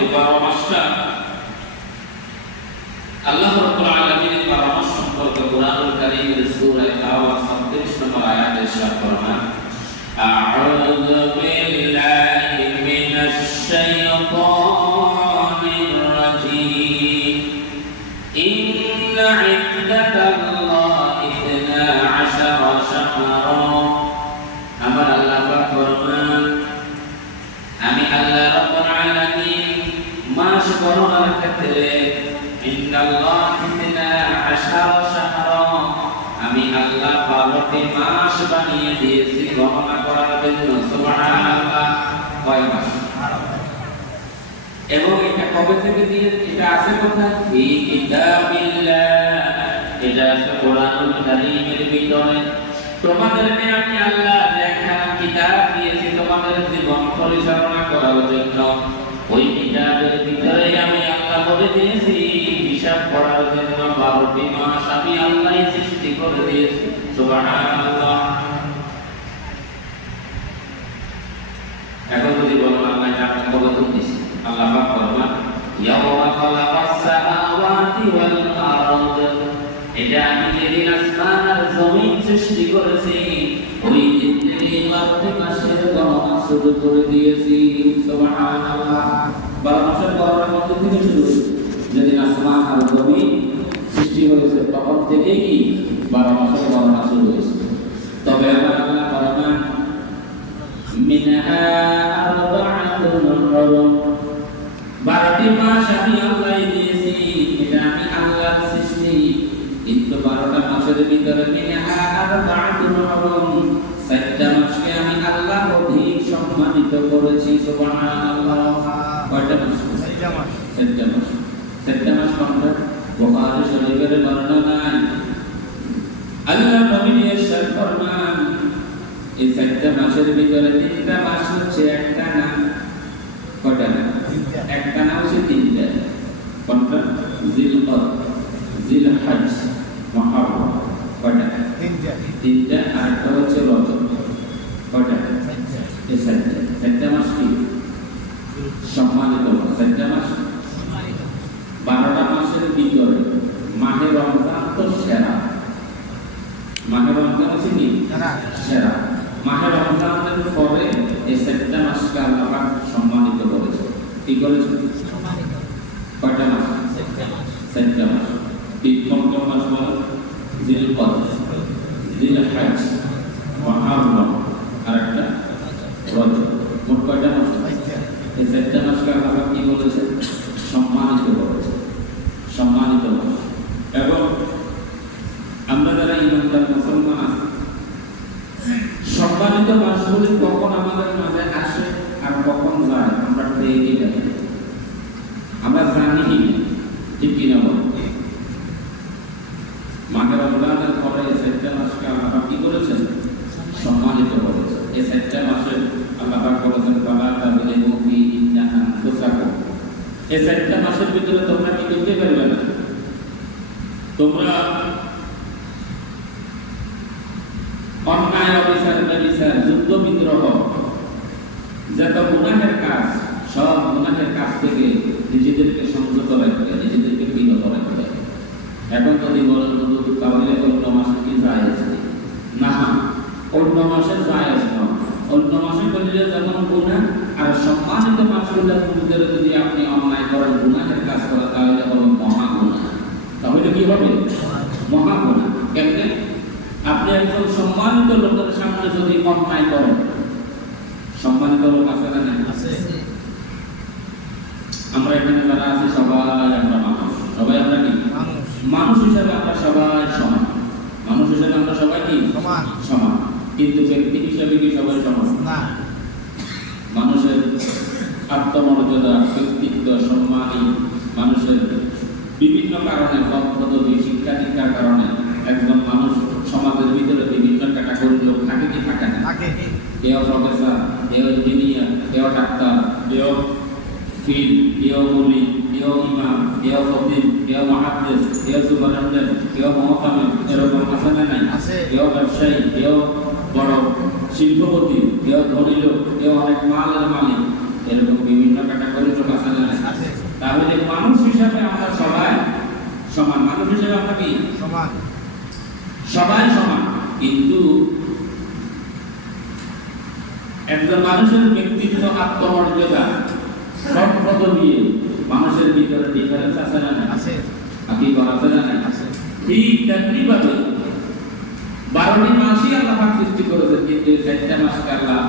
এই 12 মাসটা আল্লাহ রাব্বুল আলামিনের পরামর্শ সম্পর্কে কুরআনুল কারীমের সূরা তাওবা 36 নম্বর আয়াতে ইরশাদ ফরমান আউযু বিল্লাহি মিনাশ শাইতানির রাজীম ইন্না ইদ্দাতাল্লাহি 12 শাহরান আমার আল্লাহ পাক ফরমান আমি আল্লাহ রাব্বুল আলামিন মাস গণনার ক্ষেত্রে ইন্নাল্লাহি 12 শাহরান আমি আল্লাহ 12টি মাস বানিয়ে দিয়েছি গণনা করার জন্য সুবহানাল্লাহ কয় মাস এবং এটা কবে থেকে দিয়ে এটা আছে কোথায় ফি কিতাবিল্লাহ এটা আছে কোরআনুল কারীমের ভিতরে তোমাদেরকে আমি আল্লাহ একটা কিতাব দিয়েছি তোমাদের জীবন পরিচালনা করার জন্য ওই কিতাবের ভিতরে আমি আল্লাহ বলে দিয়েছি হিসাব করার জন্য 12টি মাস আমি আল্লাহ সৃষ্টি করে দিয়েছি সুবহানাল্লাহ এখন যদি বলেন আল্লাহ এটা আপনি কবে দিয়েছি আল্লাহ পাক ফরমান ইয়াওমা খালাকাস সামাওয়াতি ওয়াল আরদ এটা আমি যেদিন আসমান আর জমিন সৃষ্টি করেছি ওই দিন থেকে 12টি মাসের গণনা শুরু করে দিয়েছি সুবহানাল্লাহ 12 মাসের গণনা কত থেকে শুরু যেদিন আসমান আর জমিন সৃষ্টি হয়েছে তখন থেকেই কি 12 মাসের গণনা শুরু হয়েছে তবে আমার আল্লাহ ফরমান মিনহা আরবাআতুন হুরুম 12টি মাস আমি আল্লাহ দিয়েছি এটা আমি আল্লাহর সৃষ্টি কিন্তু 12টা মাসের ভিতরে মিনহা আরবাআতুন হুরুম 7টা মাসকে আমি আল্লাহ অধিক সম্মানিত করেছি সুবহানাল্লাহ কয়টা মাস 7টা মাস 7টা মাস কোনটা বুখারী শরীফের বর্ণনা আল্লাহ নবী ইরশাদ ফরমান এই 7টা মাসের ভিতরে 3টা মাস হচ্ছে একটা না কয়টা না একটা না হচ্ছে 3টা কোনটা জিলকদ জিলহজ মুহররম কয়টা 3টা আর একটা হচ্ছে রজব কয়টা এই 7টা মাস কি সম্মানিত 7টা মাস 12টা মাসের ভিতরে মাহে রমজান তো সেরা মাহে রমজান হচ্ছে কি সেরা মাহে রমজানের পরে এই 7টা মাসকে আল্লাহ পাক সম্মানিত করেছে কি করেছে সম্মানিত কয়টা মাস 7টা মাস কোন মাস বলে জিলকদ জিলহজ মুহররম আর একটা রজব মোট কয়টা মাস এই 7টা মাসকে আল্লাহ পাক কি বলেছে সম্মানিত করেছে সম্মানিত মাস এবং আমরা যারা ইমানদার মুসলমান আছি সম্মানিত মাসগুলি কখন আমাদের মাঝে আসে আর কখন যায় আমরা টেরই না আমরা জানি কি ঠিক কিনা বল মাহে রমজানের পরে এই 7টা মাসকে আল্লাহ পাক কি করেছেন সম্মানিত করেছেন এই 7টা মাসে আল্লাহ পাক বলেছেন ফালা তাযলিমু ফীহিন্না আনফুসাকুম এই 7টা মাসের ভিতরে তোমরা কি করতে পারবে না তোমরা অন্যায় অবিচার ব্যভিচার যুদ্ধ বিদ্রোহ যত গুনাহের কাজ সব গুনাহের কাজ থেকে নিজেদেরকে সংযত রাখবে নিজেদেরকে বিরত রাখবে এখন যদি বলেন তাহলে অন্য মাসে কি জায়েজ না অন্য মাসে জায়েজ না অন্য মাসে করলে যেমন গুনাহ আর সম্মানিত মাসগুলোর ভিতরে যদি আপনি অন্যায় করেন গুনাহের কাজ করেন তাহলে হলো মহা গুনাহ তাহলে কি হবে মহা গুনাহ কেমনে আপনি একজন সম্মানিত লোকের সামনে যদি অন্যায় করেন সম্মানিত লোক আছে না আছে আমরা এখানে যারা আছি সবাই আমরা মানুষ সবাই আমরা কি মানুষ হিসেবে আমরা সবাই সমান মানুষ হিসেবে আমরা সবাই কি সমান কিন্তু ব্যক্তি হিসেবে কি সবাই সমান না মানুষের আত্মমর্যাদা ব্যক্তিত্ব সম্মানী মানুষের বিভিন্ন কারণে পদ্ধতি শিক্ষা দীক্ষার কারণে একজন মানুষ সমাজের ভিতরে বিভিন্ন ক্যাটাগরির লোক থাকে কি থাকে না কেউ প্রফেসর কেউ ইঞ্জিনিয়ার কেউ ডাক্তার কেউ ফিল কেউ মুলি কেউ ইমাম কেউ খতিব কেউ মুহাদ্দিস কেউ সুপারিনটেন্ডেন্ট কেউ মুহতামিম এরকম আছে না নাই কেউ ব্যবসায়ী কেউ বড় শিল্পপতি কেউ ধনী লোক কেউ অনেক মালের মালিক এরকম বিভিন্ন ক্যাটাগরির লোক আছে না তাহলে মানুষ হিসাবে আমরা সবাই সমান। মানুষ হিসাবে আমরা কি সমান, সবাই সমান, কিন্তু একজন মানুষের ব্যক্তিত্ব, আত্মমর্যাদা, সৎপথ দিয়ে মানুষের ভিতরে ডিফারেন্স আছে না? আছে। কি করা আছে না? আছে। ঠিক তেমনিভাবে 12টি মাসই আল্লাহ পাক সৃষ্টি করেছেন, কিন্তু এই 4টা মাসকে আল্লাহ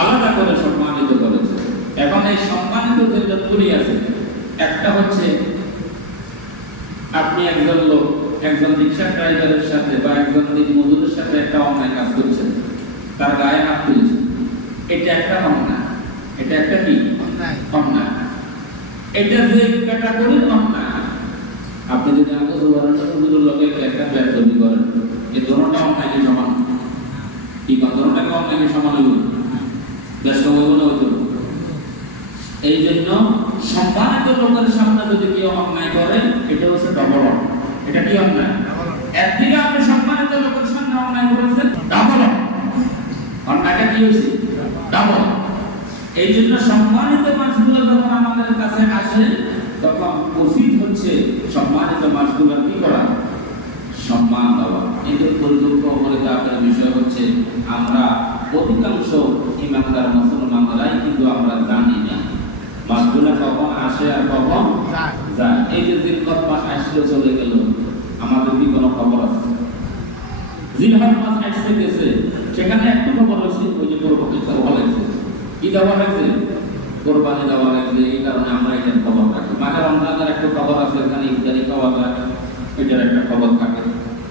আলাদা করে সম্মানিত করেছে। এখন এই সম্মানিত যে যতগুলি আছে, একটা হচ্ছে আপনি একজন লোক একজন রিক্সা ড্রাইভারের সাথে বা একজন দিনমজুরের সাথে একটা অন্যায় কাজ করছেন, তার গায়ে হাত তুলছেন, এটা একটা অন্যায়। এটা একটা কি অন্যায়? অন্যায়। এটা যে ক্যাটাগরির অন্যায়, আপনি যদি আমাকে সুবহানাল্লাহ লোকের একটা বেদবি করেন, এই দোনোটা অন্যায় কি সমান? কি দোনোটাকে অন্যায় কি সমান হইব? বেশ হইব না হইতো? এই জন্য সম্মানিত লোকের সামনে যদি কেউ অন্যায় করে, এটা হচ্ছে ডবল। এটা কি অন্যায়? একদিকে আপনি সম্মানিত লোকের সামনে অন্যায় করেছেন, ডাবল অন্যায়টা কি হয়েছে? ডাবল। এই জন্য সম্মানিত মানুষগুলো যখন আমাদের কাছে আসে, তখন উচিত হচ্ছে সম্মানিত মানুষগুলোর কি করা? সম্মান দেওয়া। কিন্তু পরিদুঃখ পরিতাপের বিষয় হচ্ছে আমরা অধিকাংশ ইমানদার মুসলমানরাই কিন্তু আমরা জানি না মাসগুলো কখন আসে আর কখন যায়। এই যে জিলহজ মাস আসলে চলে গেল, আমাদের কি কোনো খবর আছে? জিলহজ মাস আসতে গেছে, সেখানে একটু খবর হয়েছে, ওই যে কোরবানি দেওয়া লাগছে। কি দেওয়া লাগছে? কোরবানি দেওয়া লাগছে। এই কারণে আমরা এটার খবর রাখি। মানে রমজানের একটা খবর আছে, এখানে ইফতারি খাওয়া যায়, এটার একটা খবর থাকে।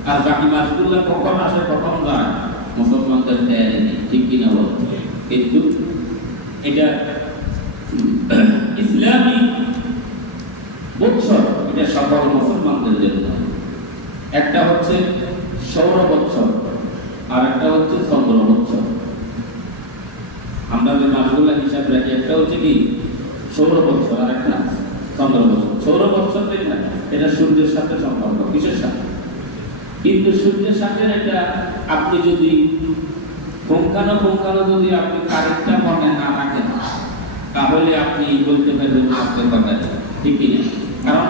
আর বাকি মাসগুলো কখন আসে কখন যায় মুসলমানদের খেয়াল নেই, ঠিক কিনা বল? কিন্তু এটা ইসলামী বৎসর, এটা সকল মুসলমানদের জন্য। একটা হচ্ছে সৌর বৎসর আর একটা হচ্ছে চন্দ্র বৎসর। আমরা যে মাসগুলো হিসাব রাখি, একটা হচ্ছে কি সৌর বৎসর আর একটা চন্দ্র বৎসর। সৌর বৎসর যেটা, এটা সূর্যের সাথে সম্পর্ক। কিসের সাথে? কিন্তু সূর্যের সাথে এটা আপনি যদি পুঙ্খানো যদি আপনি কারেক্টটা মনে না রাখেন, তাহলে আপনি বলতে পারবেন আপনার কথা ঠিক কিনা। কারণ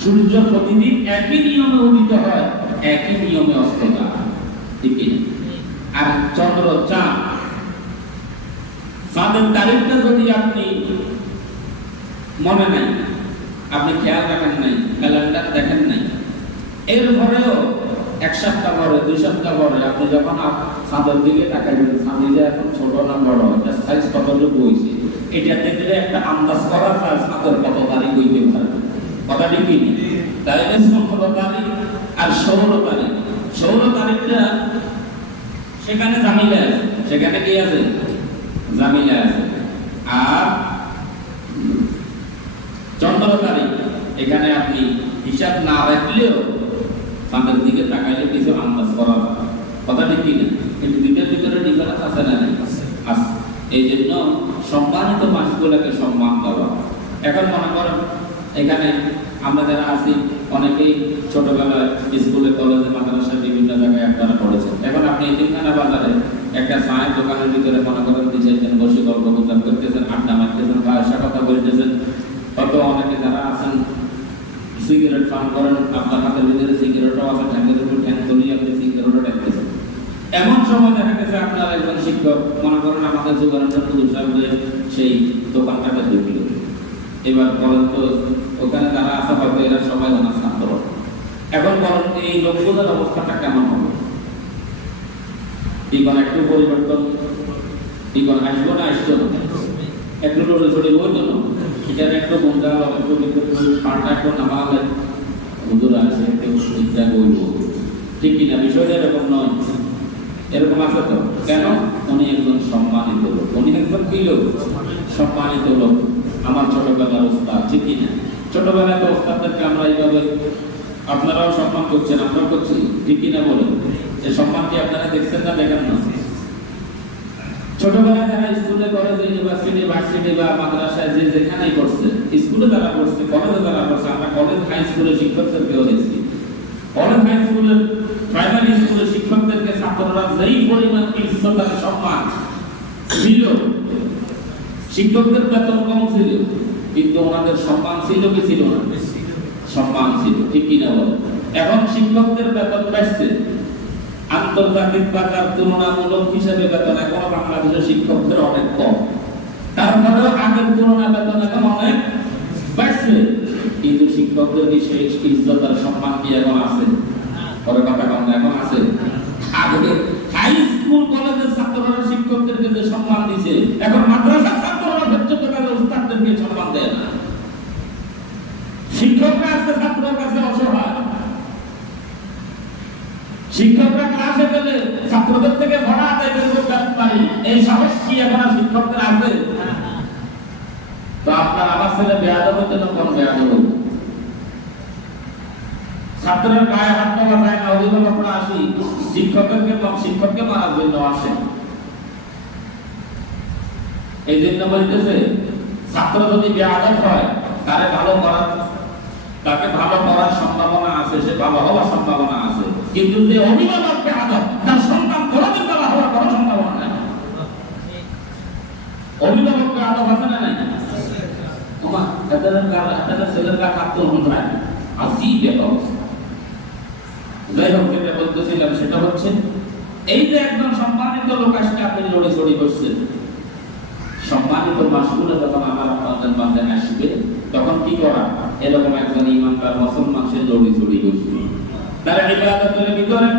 সূর্য প্রতিদিন একই নিয়মে উদিত হয়, একই নিয়মে অস্ত যায়, ঠিক কিনা। আর চন্দ্র চাঁদের তারিখটা যদি আপনি মনে নাই, আপনি খেয়াল রাখেন নাই, ক্যালেন্ডার দেখেন নাই, এরপরেও 1 সপ্তাহ পরে 2 সপ্তাহ পরে আপনি যখন চাঁদের দিকে তাকাবেন, চাঁদে এখন ছোট না বড়, এটা সাইজ কতটুকু হয়েছে, এটা দেখলে একটা আন্দাজ করা যায় চাঁদের কত তারিখ হইতে পারে। কথা ঠিক কি? তাহলে চন্দ্র তারিখ আর সৌর তারিখ, সৌর তারিখটা সেখানে জামিলা আছে, সেখানে কি আছে? জামিলা আছে। আর চন্দ্র তারিখ, এখানে আপনি হিসাব না রাখলেও চাঁদের দিকে তাকাইলে কিছু আন্দাজ করা যায়। কথা ঠিক কি না? কিন্তু দুটোর ভিতরে ডিফারেন্স আছে না? আছে। এই জন্য সম্মানিত মানুষগুলোকে সম্মান দেওয়া। এখন মনে করেন এখানে আমরা যারা আছি, অনেকেই ছোটবেলায় স্কুলে, কলেজে, মাদ্রাসায় বিভিন্ন জায়গায় আপনারা পড়েছেন। এখন আপনি এতিমখানা বাজারে একটা চায়ের দোকানের ভিতরে মনে করেন 2-4 বসে গল্প গুজব করতেছেন, আড্ডা মারতেছেন, ভাষা কথা বলতেছেন। হয়তো অনেকে যারা আছেন সিগারেট পান করেন, আপনার হাতের ভিতরে সিগারেটও আছে, ঠ্যাঙ্গের উপর ঠ্যাং তুলিয়ে আপনি সিগারেটও টানতেছেন। এমন সময় দেখা গেছে আপনার একজন শিক্ষক, মনে করেন আমাদের যুগানন্দ সাহেব, সেই দোকানটাকে ঢুকল। এবার বলেন তো ওখানে যারা আছে হয়তো এরা সবাই ওনার ছাত্র। এখন বলেন এই লোকগুলোর অবস্থাটা কেমন হবে? কি কোনো একটু পরিবর্তন কি কোনো আসবো না? আসতো একটু লড়ে চড়ে বইতো না, এটার একটু বন্ধা একটু পাল্টা একটু নামালে হুজুর আসে একটু চিন্তা বইব, ঠিক কিনা? বিষয়টা এরকম নয়। এরকম আছে তো কেন? উনি একজন সম্মানিত লোক, উনি একজন কি লোক? সম্মানিত লোক। আমার ছোটবেলার ওস্তাদ, ঠিক কিনা? ছোটবেলায় তো ওস্তাদদেরকে আমরা এইভাবে, আপনারাও সম্মান করছেন, আমরাও করছি, ঠিক কিনা বলেন? এই সম্মান কি আপনারা দেখছেন না দেখেন না? ছোটবেলায় যারা স্কুলে, কলেজে, ইউনিভার্সিটি, ভার্সিটি বা মাদ্রাসায় যে যেখানেই করছে, স্কুলে যারা করছে, কলেজে যারা করছে, আমরা কলেজ হাই স্কুলের শিক্ষকদেরকেও দেখছি। কলেজ হাই স্কুলের, প্রাইমারি স্কুলের শিক্ষকদেরকে ছাত্ররা যেই পরিমাণ ইজ্জত আর সম্মান ছিল, শিক্ষকদের বেতন কম ছিল কিন্তু ওনাদের সম্মান ছিল কি ছিল না? সম্মান ছিল, ঠিক কিনা বল? এখন শিক্ষকদের বেতন বাড়ছে, আন্তর্জাতিক বাজার তুলনামূলক হিসেবে বেতন এখন বাংলাদেশের শিক্ষকদের অনেক কম, তারপরেও আগের তুলনায় বেতন এখন অনেক বাড়ছে, কিন্তু শিক্ষকদের কি সেই ইজ্জত আর সম্মান কি এখন আছে? পরে কথা কম এখন আছে? আগে হাই স্কুল কলেজের ছাত্ররা শিক্ষকদেরকে যে সম্মান দিছে, এখন মাদ্রাসার ছাত্ররা পর্যন্ত তাদের উস্তাদদেরকে সম্মান দেয় না। শিক্ষকরা আজকে ছাত্রের কাছে অসহায়। শিক্ষকরা ক্লাসে গেলে ছাত্রদের থেকে ভাড়া আদায় করে পারি, এই সাহস কি এখন আর শিক্ষকদের আছে? তো আপনার আমার ছেলে বেয়াদব হতে না, কোন বেয়াদব? ছাত্রের গায়ে হাত পাওয়া যায় না, অভিভাবকরা আসি শিক্ষককে মারার জন্য আসে। এই জন্য বলতেছে ছাত্র যদি বেয়াদব হয় তাকে ভালো করার সম্ভাবনা আছে, সে ভালো হওয়ার সম্ভাবনা আছে, কিন্তু যে অভিভাবক বেয়াদব তার সন্তান কোনোদিন ভালো হওয়ার কোনো সম্ভাবনা নাই। অভিভাবক বেয়াদব আছে না নাই? তোমার ছেলের গা হাত তুলুন ভাই, আসি বেয়াদব। যাই হোক, যেটা বলতেছিলাম সেটা হচ্ছে এই যে একজন সম্মানিত লোক আসলে আপনি লড়ে চড়ি করছেন, সম্মানিত মাসগুলো যখন আমার আপনাদের মাঝে আসবে তখন কি করা? এরকম একজন ইমানদার মুসলমান সে লড়ে চড়ি করছে, তার ইবাদতের ভিতরে,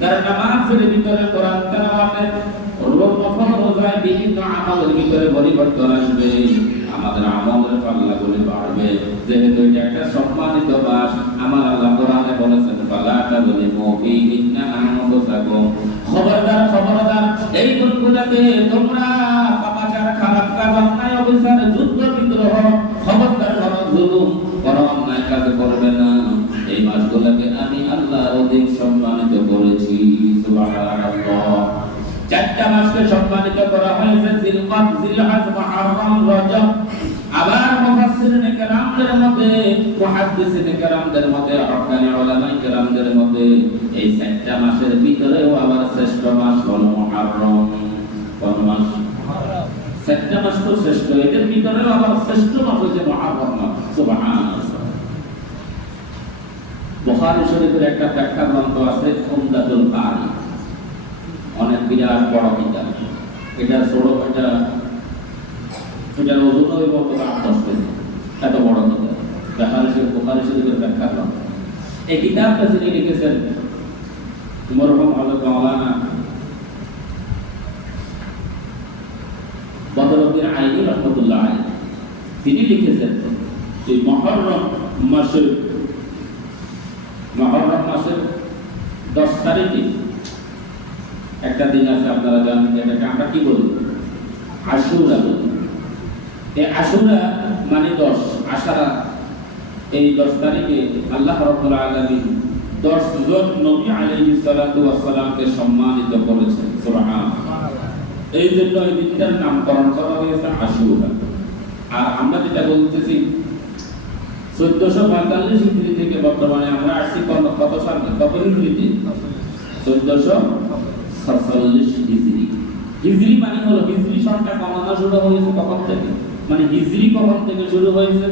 তার নামাজের ভিতরে, কোরআন তেলাওয়াতের, রোজায় বিভিন্ন আমলের ভিতরে পরিবর্তন আসবে, আমাদের আমলের পাল্লাগুলো বাড়বে। যেহেতু এটা একটা সম্মানিত মাস, আমার আল্লাহ কোরআনে বলেছেন ফালা তাযলিমু ফীহিন্না আনফুসাকুম, খবরদার এই গুণগুলোতে তোমরা পাপাচার, খারাপ কাজ, অন্যায় অবিচার, যুদ্ধ বিদ্রোহ, খবরদার করো, জুলুম করো, অন্যায় কাজ করবে না। এই মাসগুলোকে আমি আল্লাহ অধিক সম্মানিত করেছি। সুবহানাল্লাহ। চারটা মাসকে সম্মানিত করা হয়েছে, জিলকদ, জিলহজ, মুহররম, রজব। আবার মুফাসসিরিনে কেরামদের মধ্যে, মুহাদ্দিসিনে কেরামদের মধ্যে, হক্কানি উলামায়ে কেরামদের মধ্যে এই চারটা মাসের ভিতরেও আবার শ্রেষ্ঠ মাস হলো মুহররম। কোন মাস? মুহররম। চারটা মাস তো শ্রেষ্ঠ, এদের ভিতরেও আবার শ্রেষ্ঠ মাস হচ্ছে মুহররম মাস। সুবহানাল্লাহ। বুখারী শরীফের একটা ব্যাখ্যা গ্রন্থ আছে, উমদাতুল কারি, অনেক বিরাট বড় কিতাব। এটা ছোট, এটার ওজন হইব 8-10 কেজি, এত বড় কিতাব। বুখারী শরীফের ব্যাখ্যা গ্রন্থ। এই কিতাবটা যিনি লিখেছেন মরহুম হযরত মাওলানা বদরুদ্দীন আইনি রাহমাতুল্লাহ আলাইহি, তিনি লিখেছেন যে মুহররম মাসের 10 তারিখে একটা দিন আছে, আপনারা জানেন, এটাকে আমরা কি বলি? আশুরা বলি। এই আশুরা মানে 10 আশারা। এই 10 তারিখে আল্লাহ রাব্বুল আলামিন 10 জন নবী আলাইহিস সালাতু ওয়াস সালামকে সম্মানিত করেছেন। সুবহানাল্লাহ। এই জন্য এই দিনটার নামকরণ করা হয়েছে আশুরা। আর আমরা যেটা বলতেছি 1445 হিজরি থেকে বর্তমানে আমরা আসছি কত সাল? কত হিজরিতে? 1446 হিজরি। হিজরি মানে হলো হিজরি সনটা কমানো শুরু হয়েছে কখন থেকে? মানে হিজরি কখন থেকে শুরু হয়েছে?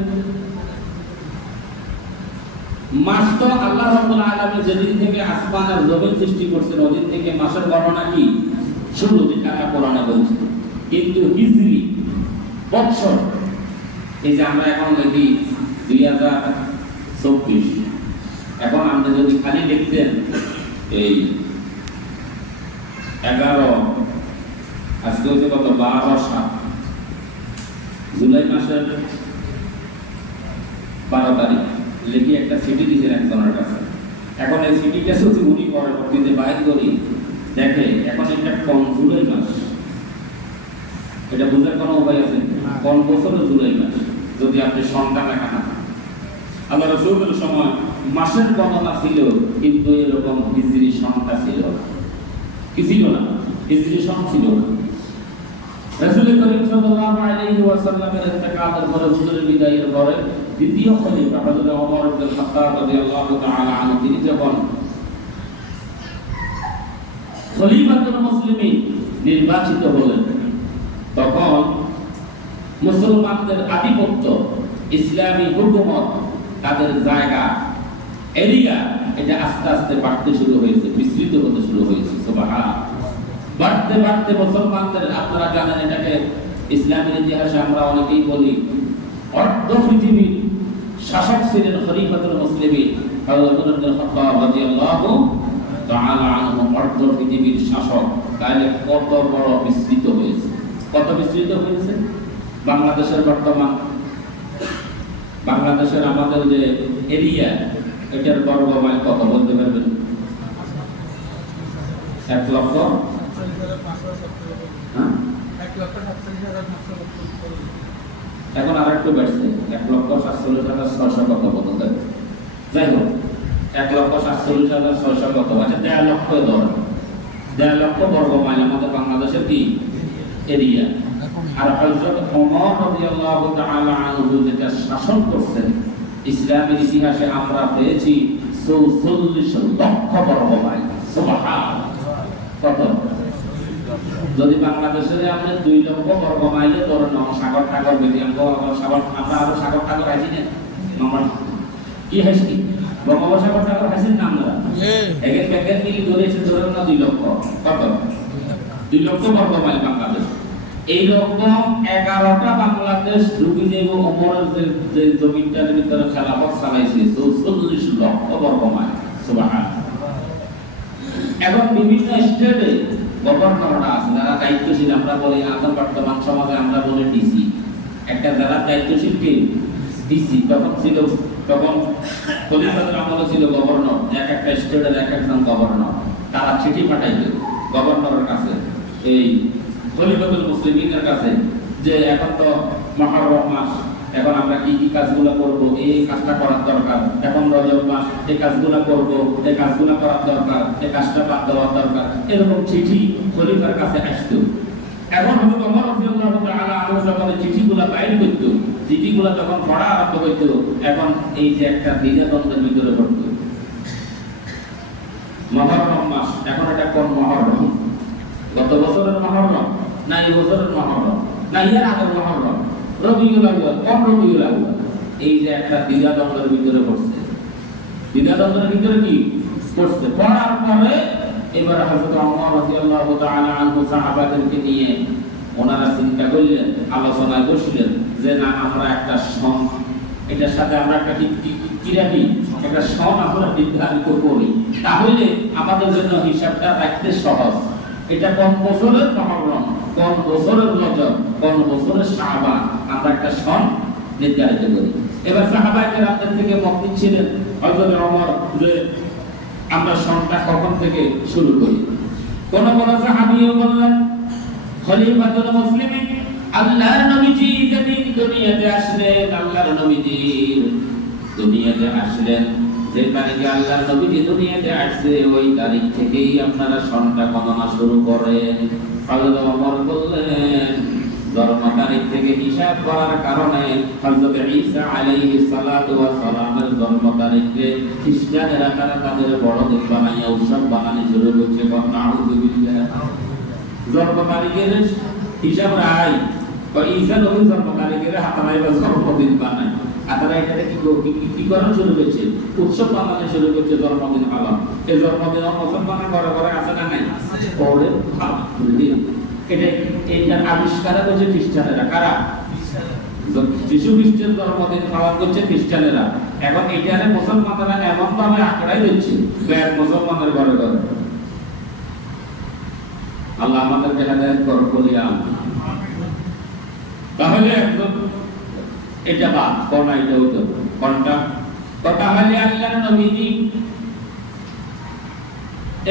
মাস তো আল্লাহ রাব্বুল আলামিন যেদিন থেকে আসমান আর জমিন সৃষ্টি করেছেন ওদিন থেকে মাসের গণনা কি শুরু, যেটা কোরআনে বলছে। কিন্তু হিজরি বছর, এই যে আমরা এখন দেখি 2024, এখন আপনি যদি খালি দেখতেন এই 11, আজকে হচ্ছে কত? 12/7, জুলাই মাসের 12 তারিখ লিখে একটা সিটি দিয়েছেন একজনের কাছে। এখন এই সিটিটা যদি উনি পরবর্তীতে বাইর করি দেখে এখন এটা কোন জুলাই মাস, এটা বোঝার কোনো উপায় আছে? কোন বছরের জুলাই মাস যদি আপনি সনটা দেখা না। আল্লাহ রাসূলের সময় মাসের গণনা ছিল, কিন্তু এরকম হিজরি সনটা ছিল কি ছিল না? হিজরি সন ছিল না। রাসূল করিম সাল্লাল্লাহু আলাইহি ওয়াসাল্লামের ইন্তেকালের পরে, হুজুরের বিদায়ের পরে দ্বিতীয় খলিফা হযরত ওমর ইবনে খাত্তাব রাদিয়াল্লাহু তাআলা আনহু তিনি যখন খলিফাতুল মুসলিমিন নির্বাচিত হলেন, তখন মুসলমানদের আধিপত্য ইসলামী হুকুমত, তাদের জায়গা, এরিয়া, এটা আস্তে আস্তে বাড়তে শুরু হয়েছে, বিস্তৃত হতে শুরু হয়েছে। সুবহানাল্লাহ। বাড়তে বাড়তে মুসলমানদের, আপনারা জানেন এটাকে ইসলামের ইতিহাসে আমরা অনেকেই বলি অর্ধ পৃথিবীর শাসক ছিলেন খলিফাতুল মুসলিমিন হযরত ওমর ইবনে খাত্তাব রাদিয়াল্লাহু তাআলা আনহু, অর্ধ পৃথিবীর শাসক। তাহলে কত বড় বিস্তৃত হয়েছে, কত বিস্তৃত হয়েছে। বাংলাদেশের বর্তমান, বাংলাদেশের আমাদের যে এরিয়া, এটার বর্গ মাইল কত বলতে পারবেন? 1 লক্ষ, এখন আর একটু বেড়েছে, 1,47,600 কত বলতে। যাই হোক, 1,47,600 কত, আচ্ছা 1.5 লক্ষ ধর, 1.5 লক্ষ বর্গ মাইল আমাদের বাংলাদেশের কি এরিয়া। আর হযরত ওমর রাদিয়াল্লাহু তাআলা আনহু যেটা শাসন করছেন, ইসলামের ইতিহাসে আমরা পেয়েছি 44 লক্ষ বর্গ মাইল। সুবহানাল্লাহ। কত? যদি বাংলাদেশে আপনি 2 লক্ষ বর্গ মাইলে ধরেন, সাগর টাগর বেশি, আমরা আরো সাগর টাগর আছি না, আমার কি হাসি বঙ্গোপসাগর টাগর হাসির নাম না, একের প্যাকেট মিলি ধরেছে ধরেন না 2 লক্ষ, কত? 2 লক্ষ বর্গ মাইল বাংলাদেশ। এইরকম 11টা বাংলাদেশ ঢুকে যাব ওমরের যে জমিটার ভিতরে খেলাফত চালাইছে 44 লক্ষ বর্গ মাইল। সুবহানাল্লাহ। এখন বিভিন্ন স্টেটে গভর্নররা আছে, যারা দায়িত্বশীল, আমরা বলি এখন বর্তমান সমাজে আমরা বলি ডিসি। একটা যারা দায়িত্বশীল কে ডিসি, তখন ছিল, তখন খলিফাতুল আমলে ছিল গভর্নর, একটা স্টেটের একজন গভর্নর। তারা চিঠি পাঠাইতো গভর্নরের কাছে, এই খলিফাতুল মুসলিমিনের কাছে, যে এখন তো মুহররম মাস, এখন আমরা কি কি কাজগুলো করব, এই কাজটা করার দরকার, এখন রজব মাস, এই কাজগুলো করব, এই কাজগুলো করার দরকার, এই কাজটা বাদ দেওয়ার দরকার, এরকম চিঠি খলিফার কাছে আসতো। এখন হযরত ওমর রাদিয়াল্লাহু তাআলা আনহু যখন চিঠিগুলো বাইর করত, চিঠিগুলো যখন পড়া আরম্ভ করত, এখন এই যে একটা দ্বিধাদ্বন্দ্বের ভিতরে পড়তো। মুহররম মাস, এখন এটা কোন মুহররম? গত বছরের মুহররম না এই বছরের মুহররম না এর আগের মুহররম? রবিউল আউয়াল, কোন রবিউল আউয়াল? এই যে একটা দ্বিধাদ্বন্দ্বের ভিতরে পড়ছে, দ্বিধাদ্বন্দ্বের ভিতরে কি পড়ছে। পড়ার পরে এবার হযরত ওমর রাদিয়াল্লাহু তাআলা আনহু সাহাবাদেরকে নিয়ে ওনারা চিন্তা করলেন, আলোচনায় বসলেন যে না, আমরা একটা সন, এটার সাথে আমরা একটা কি রাখি, একটা সন আমরা নির্ধারিত করি, তাহলে আমাদের জন্য হিসাবটা রাখতে সহজ। এটা কোন বছরের মুহররম, কোন বছরের রজব, কোন বছরের শাবান, আমরা একটা সন নির্ধারিত করি। এবার সাহাবায়ে কেরামদের থেকে মত নিচ্ছিলেন হযরত ওমর যে আমরা সনটা কখন থেকে শুরু করি। কোন কোন সাহাবীও বললেন খলিফাতুল মুসলিমিন আল্লাহর নবীজি যেদিন দুনিয়াতে আসলেন, আল্লাহর নবীজি দুনিয়াতে আসলেন, যে তারিখে আল্লাহর নবীজি দুনিয়াতে আসছে ওই তারিখ থেকেই আপনারা সনটা গণনা শুরু করেন। হযরত ওমর বললেন জন্ম তারিখ থেকে হিসাব করার কারণে হযরত ঈসা আলাইহিস সালাতু ওয়াস সালামের জন্ম তারিখে খ্রিস্টানেরা তারা তাদের বড়দিন বানাইয়া উৎসব বানানো শুরু করছে। নাউযুবিল্লাহ। জন্ম তারিখের হিসাব রাই ঈসা নবীর জন্ম তারিখের হাতারাই বা জন্মদিন বানায়, হাতারা এটাকে কি করা শুরু করছে, উৎসব বানানো শুরু করছে, জন্মদিন পালন। এই জন্মদিন মুসলমানের ঘরে ঘরে আছে না নাই? পরে এইটার আবিষ্কার করছে খ্রিস্টানেরা। কারা? যিশু খ্রিস্টের জন্মদিন পালন করছে খ্রিস্টানেরা। এখন এটারে মুসলমানরা এমন ভাবে আঁকড়াই দিচ্ছে মুসলমানের ঘরে ঘরে। আল্লাহ আমাদেরকে হেদায়েত করুন বলি আমিন। তাহলে একদম এটা বাদ কোনটা, এটা হতো কোনটা? তাহলে আল্লাহর নবীজি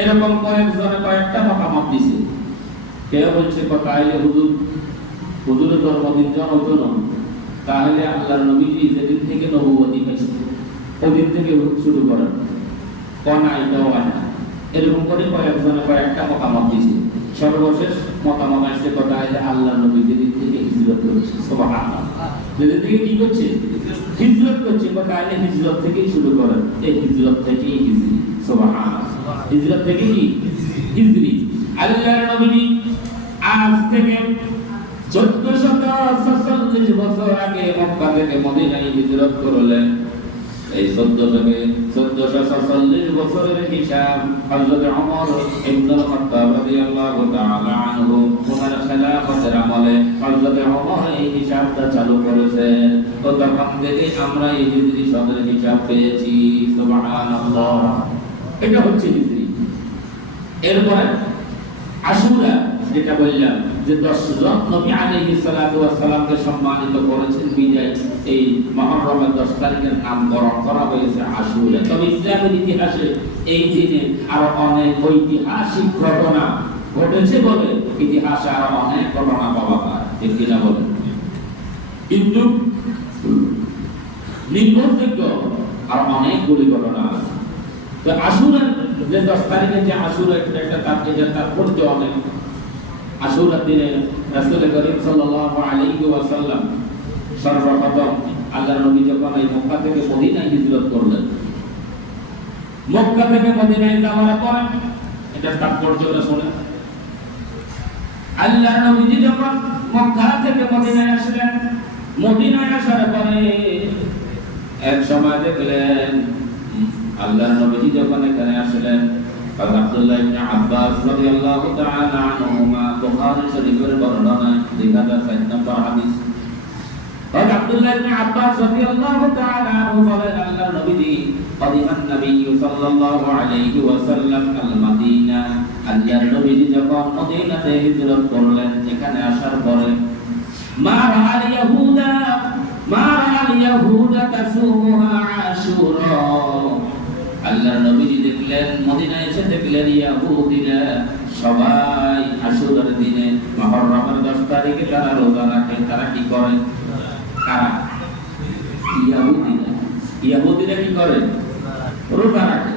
এরকম কয়েকটা মতামত দিছে। কেউ বলছে তাহলে হুজুরের জন্মদিন যখন হতো না, তাহলে আল্লাহর নবীজি যেদিন থেকে নবুয়তি পেয়েছে ওদিন থেকে শুরু করেন, কোন এটাও হয় না। এরকম করে কয়েকটা মতামত দিছে। সর্বশেষ মতামত আসছে তাহলে আল্লাহর নবী যেদিন থেকে হিজরত করেছে, সুবহানাল্লাহ, যেদিন থেকে কি করছে, হিজরত করছে, তাহলে হিজরত থেকেই শুরু করেন। এই হিজরত থেকেই হিজরি, সুবহানাল্লাহ, হিজরত থেকে কি হিজরি। আল্লাহর নবী আজ থেকে 1400 1446 বছর আগে মক্কা থেকে মদিনায় হিজরত করলেন। এই 1446 বছরের হিসাব হযরত ওমর ইবনুল খাত্তাব রাদিয়াল্লাহু তাআলা আনহু ওনার খেলাফতের আমলে হযরত ওমর এই হিসাবটা চালু করেছেন। তো তখন থেকে আমরা এই হিজরি সনের হিসাব পেয়েছি। সুবহানাল্লাহ। এটা হচ্ছে হিজরি। এরপরে আশুরা, যেটা বললাম যে 10 জন নবী আলাইহিস সালাতু ওয়াস সালামকে সম্মানিত করেছেন বিদায় এই মুহররমের 10 তারিখের নামকরণ করা হয়েছে আশুরা। তবে ইসলামের ইতিহাসে এই দিনে আরো অনেক ঐতিহাসিক ঘটনা ঘটেছে বলে ইতিহাসে আরো অনেক ঘটনা পাওয়া যায়, ঠিক কিনা বলেন? কিন্তু নির্ভরযোগ্য আর অনেকগুলি ঘটনা আছে। তো আশুরার যে 10 তারিখে যে আশুরা একটা তার পরিচয় অনেক। আশুরার দিনে রাসূল করিম সাল্লাল্লাহু আলাইহি ওয়াসাল্লাম সর্বপ্রথম আল্লাহর নবী যখন এই মক্কা থেকে মদিনায় হিজরত করলেন, মক্কা থেকে মদিনায় যাওয়ার পর এটা তাৎপর্যটা শুনে। আল্লাহর নবী যখন মক্কা থেকে মদিনায় আসলেন, মদিনায় আসার পরে এক সময় দেখলেন আল্লাহর নবী যখন এখানে আসলেন, আব্দুল্লাহ ইবনে আব্বাস রাদিয়াল্লাহু তাআলা আনহুমা বুখারী শরীফের বর্ণনা 2004 নম্বর হাদিস। আব্দুল্লাহ ইবনে আব্বাস রাদিয়াল্লাহু তাআলা আনহু বলেন আল্লাহর নবী কদিমান নবী সাল্লাল্লাহু আলাইহি ওয়াসাল্লাম আল মদিনা, আল্লাহর নবী যখন মদিনাতে হিজরত করলেন, এখানে আসার পরে মা রাআল ইয়াহুদা তাসুমুহা আশুরা, আল্লাহর নবী দেখলেন মদিনায় এসে দেখলেন ইহুদিরা সবাই আশুরার দিনে মুহররমের 10 তারিখে তারা রোজা রাখে। তারা কি করে? কারা? ইহুদিরা কি করে? রোজা রাখে।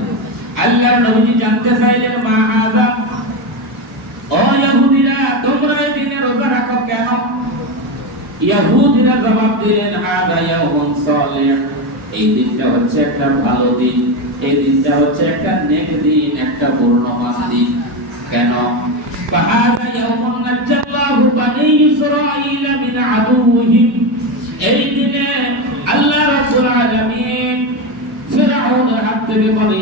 আল্লাহর নবী জানতে চাইলেন মা হাযা, ও ইহুদিরা তোমরা এই দিনে রোজা রাখো কেন? ইহুদিরা জবাব দিলেন হাযা ইয়াউমুন সালিহ, এই দিনটা হচ্ছে একটা ভালো দিন, এই দিনটা হচ্ছে একটা নেক দিন, একটা পূর্ণমাস দিন। কেন? ফাহাদা ইয়াউমুন নাজ্জাল্লাহু বানী ইসরাঈল মিন আদুওয়িহিম, এই দিনে আল্লাহ রাব্বুল আলামিন ফিরআউনের হাত থেকে বনী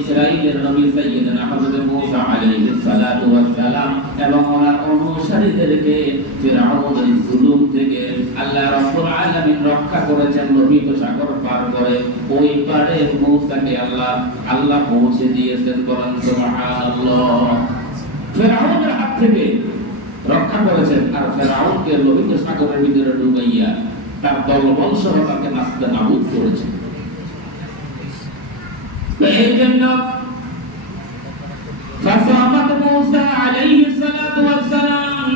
ইসরাঈলের নবী সাইয়্যিদনা হযরত মূসা আলাইহিস সালাতু ওয়াস সালাম এবং ওনার অনুসারীদেরকে ফিরআউনের জুলুম থেকে আল্লাহ রাব্বুল আলামিন রক্ষা করেছেন। লোহিত সাগর পার করে ওই পারে মূসাকে আল্লাহ পৌঁছে দিয়েছেন। বলেন সুবহানাল্লাহ। ফিরআউনের হাত থেকে রক্ষা করেছেন, আর ফিরআউনকে লোহিত সাগরের ভিতরে ডুবাইয়া তার দলবল সহ তাকে নাস্তানাবুদ করেছেন। এই জন্য ফাসামাত মূসা আলাইহিস সালাতু ওয়াস সালাম,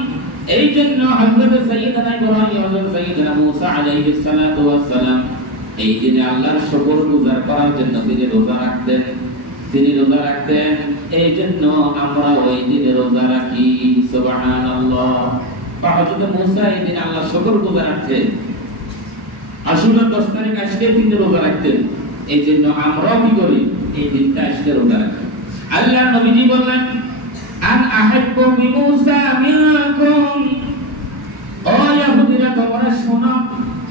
এই জন্য হযরত সাইয়্যিদনা ইব্রাহিম হযরত সাইয়্যিদনা মূসা আলাইহিস সালাতু ওয়াস সালাম এই দিনে আল্লাহর শুকরগুজার করার জন্য তিনি রোজা রাখতেন। এই জন্য আমরা ওই দিনে রোজা রাখি। সুবহানাল্লাহ। হযরত মূসা এই দিনে আল্লাহর শুকরগুজার রাখতেন। আশুরার 10 তারিখ আসলে তিনি রোজা রাখতেন। এই জন্য আমরাও কি করি? এই দিনটা আসলে রোজা রাখি। আল্লাহর নবীজি বললেন আন আহাব্বু বিমূসা মিনকুম, ও ইহুদিরা তোমরা শোনো,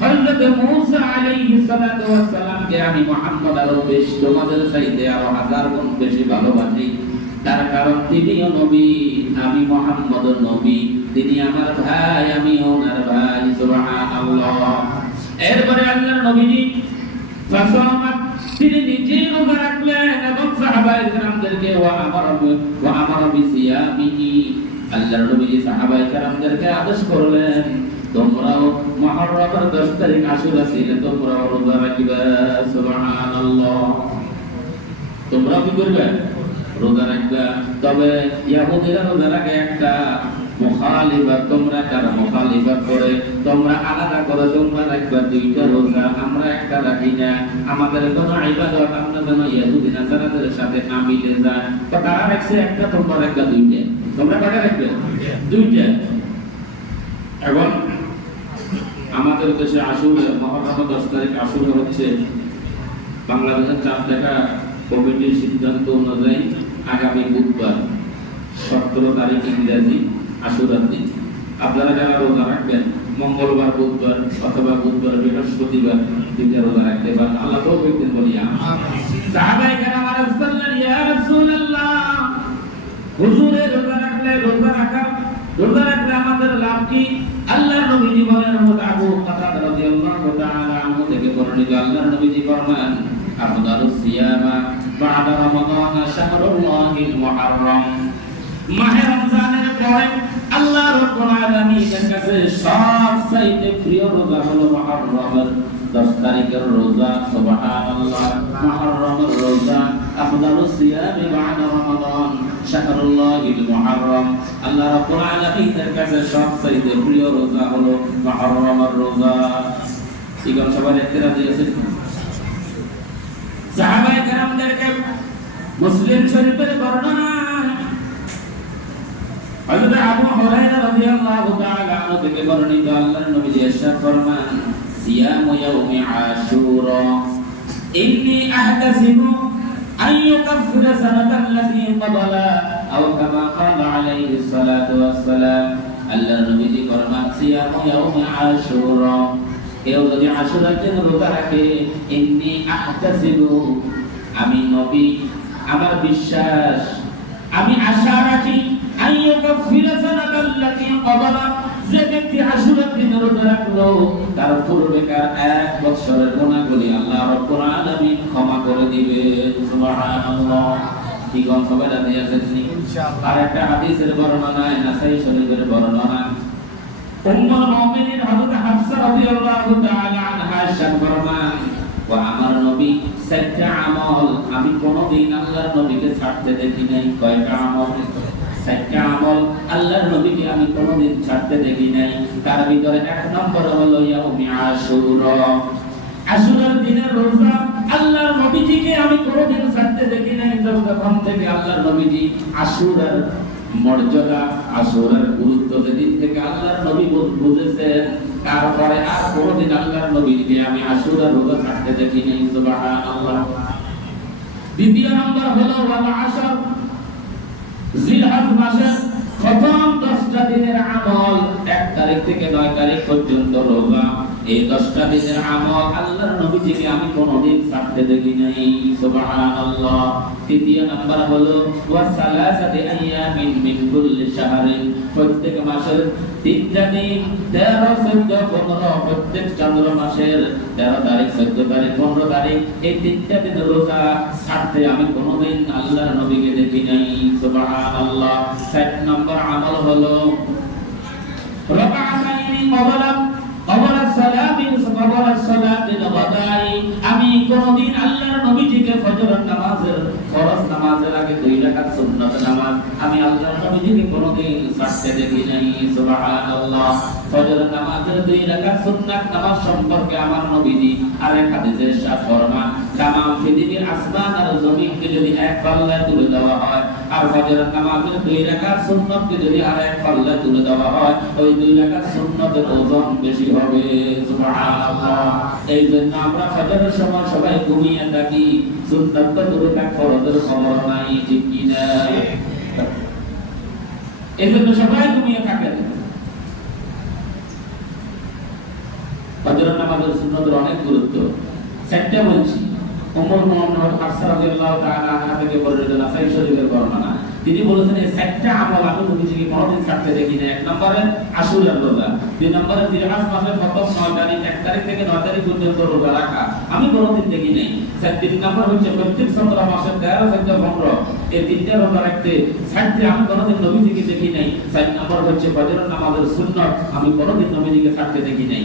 হযরত মূসা আলাইহিস সালাতু ওয়াস সালামকে আমি মুহাম্মদ আরো বেশি তোমাদের চাইতে আরো 1000 গুণ বেশি ভালোবাসি। তার কারণ তিনিও নবী, আমি মুহাম্মদ নবী, তিনি আমার ভাই, আমি ওনার ভাই। সুবহানাল্লাহ। এরপরে আল্লাহর নবীজি ফাসামাত, তিনি নিজে রোজা রাখলেন এবং সাহাবায়ে কেরামদেরকে ওয়া আমারা বিসিয়ামিহি, আল্লাহর নবীজি সাহাবায়ে কেরামদেরকে আদেশ করলেন তোমরাও মুহররমের 10 তারিখ আশুরা ছিল, তোমরাও রোজা রাখবে। সুবহানাল্লাহ। তোমরাও কি করবে? রোজা রাখবে। তবে ইহুদিরা রোজা রাখে একটা মুখালিফাত, তোমরা কার মুখালিফাত করে তোমরা আলাদা করে তোমরা রাখবে 2টা রোজা, আমরা একটা রাখি না। আমাদের কোন ইবাদত আমরা যেন ইহুদি নাসারাদের সাথে না মিলে যায়। তো তারা রাখছে একটা, তোমরা রাখবে 2টা। তোমরা কয়টা রাখবে? 2টা। এবং আমাদের দেশে আশুরা মুহররমের 10 তারিখ আশুরা হচ্ছে বাংলাদেশের 4 টাকা কমিটির সিদ্ধান্ত অনুযায়ী আগামী বুধবার 17 তারিখ ইংরেজি আশুরার দিন। আপনারা যারা রোজা রাখবেন মঙ্গলবার, বুধবার অথবা বুধবার, বৃহস্পতিবার তিনটা রোজা রাখতে পারেন। আল্লাহ তৌফিক দেন বলি আমিন। সাহাবায়ে কেরাম আরজ করলেন, ইয়া রাসূলুল্লাহ, হুজুরে রোজা রাখলে আমাদের লাভ কি? আল্লাহর নবীজি বলেন, আবু কাতাদা রাদিয়াল্লাহু তাআলা আনহু থেকে বর্ণিত, আল্লাহর নবীজি ফরমান, আফদালুস সিয়ামা বা'দা রমাদান শাহরুল্লাহিল মুহাররম। মাহে রমজানের পরে আল্লাহ রাব্বুল আলামিনের কাছে সবচাইতে প্রিয় রোজা হলো মুহররমের 10 তারিখের রোজা। সুবহানাল্লাহ, মুহররমের রোজা আফদালুস সিয়ামি বা'দা রমাদান শাহরুল্লাহিল মুহাররম। আল্লাহ রাব্বুল আলামিনের কাছে সবচাইতে প্রিয় রোজা হলো মুহররমের রোজা। ইগন সবাই দেখতে রাজি আছেন? সাহাবায়ে কেরামদেরকে মুসলিম শরীফের বর্ণনা হযরত আবু হুরায়রা রাদিয়াল্লাহু তাআলা আনহু থেকে বর্ণিত, আল্লাহর নবী ইরশাদ ফরমান, সিয়ামু ইয়াউমি আশুরা ইন্নী আহতাসিবু আন ইউকাফিরা সানাতাল্লাতী ক্বাবলা আও কামা ক্বালা আলাইহিস সালাতু ওয়াস সালাম। আল্লাহর নবী ফরমান, সিয়ামু ইয়াউমি আশুরা, কেউ যদি আশুরার দিন রোজা রাখে, ইন্নী আহতাসিবু, আমি নবী, আমার বিশ্বাস, আমি আশা রাখি, যে ব্যক্তি আশুরার দিন রোজা রাখলো তার পূর্বেকার 1 বছরের গুনাহগুলি আল্লাহ রাব্বুল আলামিন ক্ষমা করে দিবে। সুবহানাল্লাহ। কি কোন সবাই রাজি আছেন ইনশাআল্লাহ? আর একটা হাদিসের বর্ণনা, নাসাই শরীফের বর্ণনা, উম্মুল মুমিনিন হযরত হাফসা রাদিয়াল্লাহু তাআলা আনহা ইরশাদ ফরমান, ওয়া আমার নবী 7টা আমল আমি কোনদিন আল্লাহর নবীকে ছাড়তে দেখি নাই। কয়টা আমল? 7টা আমল আল্লাহর নবীকে আমি কোনদিন ছাড়তে দেখি নাই। তার ভিতরে 1 নম্বর হলো ইয়াউমি আশুরা, আশুরার দিনের রোজা আল্লাহর নবীজিকে আমি কোনদিন ছাড়তে দেখি নাই। যখন থেকে আল্লাহর নবীজি আশুরার মর্যাদা, আশুরার গুরুত্ব যেদিন থেকে আল্লাহর নবী বুঝেছেন, তারপরে আর কোনদিন আল্লাহর নবীকে আমি আশুরার রোজা ছাড়তে দেখি নাই। সুবহানাল্লাহ। দ্বিতীয় নম্বর হলো ওয়াল আশর, জিলহজ মাসের প্রথম 10টা দিনের আমল, 1 তারিখ থেকে 9 তারিখ পর্যন্ত রোজা। এই 10টা দিনের আমল আল্লাহর নবীজিকে আমি কোনদিন ছাড়তে দেখি নাই। সুবহানাল্লাহ। তৃতীয় নাম্বার হলো ওয়া সালাসাতি আইয়ামিন মিন কুল্লি শাহরিন, প্রত্যেক মাসের 3টা দিন, 13, 14, 15, প্রত্যেক চন্দ্র মাসের 13 তারিখ, 14 তারিখ, 15 তারিখ, এই 3টা দিন রোজা ছাড়তে আমি কোনদিন আল্লাহর নবীকে দেখি নাই। সুবহানাল্লাহ। 7 নম্বর আমল হলো রাকাতাইনি ক্বাবলা সালাতিল গাদাই, আমি কোনদিন আল্লাহর নবীজিকে ফজরের নামাজের ফরজ নামাজের আগে 2 রাকাত সুন্নাত নামাজ আমি আল্লাহর নবীজিকে কোনদিন ছাড়তে দেখি নাই। সুবহানাল্লাহ। ফজরের নামাজের 2 রাকাত সুন্নাত নামাজ সম্পর্কে আমার নবীজি আরেক হাদিসে ইরশাদ ফরমান, তামাম পৃথিবীর আসমান আর জমিনকে যদি এক পাল্লায় তুলে দেওয়া হয়, আর ফজরের নামাজের 2 রাকাত সুন্নাতকে যদি আরেক পাল্লায় তুলে দেওয়া হয়, ওই 2 রাকাত সুন্নাতের ওজন বেশি হবে। সুবহানাল্লাহ। এই জন্য আমরা ফজরের সময় সবাই ঘুমিয়ে থাকি, সুন্নাত তো দূরে থাক, ফরজের খবর নাই, ঠিক কি না? এই জন্য সবাই ঘুমিয়ে থাকেন। ফজরের নামাজের সুন্নাতের অনেক গুরুত্ব। 7টা বলছি। উম্মুল মুমিনিন হাফসা রাদিয়াল্লাহু তাআলা আনহা থেকে বর্ণিত, নাসাই শরীফের বর্ণনা, তিনি বলেছেন এই 7টা আমল আমি নবীজিকে কোনদিন ছাড়তে দেখি না। 1 নম্বরে আশুরার রোজা, 2 নম্বরে জিলহজ মাসের প্রথম 9 তারিখ, 1 তারিখ থেকে 9 তারিখ পর্যন্ত রোজা রাখা আমি কোনদিন দেখি নাই। 3 নম্বর হচ্ছে প্রত্যেক চন্দ্র মাসের 13, 14, 15 এই 3টা রোজা রাখতে ছাড়তে আমি কোনদিন নবীজিকে দেখি নাই। 4 নম্বর হচ্ছে ফজরের নামাজের সুন্নাত আমি কোনদিন নবীজিকে ছাড়তে দেখি নাই।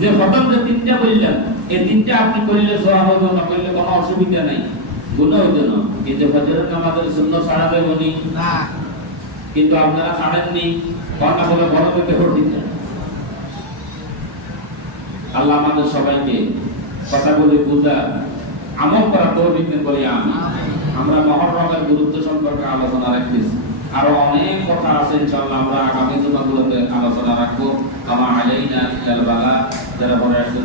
যে প্রথম যে 3টা বললাম, এই 3টা আপনি করলে সওয়াব হবে, না করলে কোনো অসুবিধা নাই, গুনাহ হইতো না। কিন্তু ফজরের নামাজের সুন্নাত ছাড়াবে বলি না, কিন্তু আপনারা ছাড়েননি, কোনটা বলে বড় থেকে হটিতে। আল্লাহ আমাদের সবাইকে কথা বলে বুঝা আমল করা তৌফিক দেন বলি আমিন। আমরা মুহররমের গুরুত্ব সম্পর্কে আলোচনা রাখতেছি, আরো অনেক কথা আছে, ইনশাআল্লাহ আমরা আগামী জুমাগুলোতে আলোচনা রাখবো। কামা আলাইনা ইল্লাল বালাগ, যারা পরে আসছেন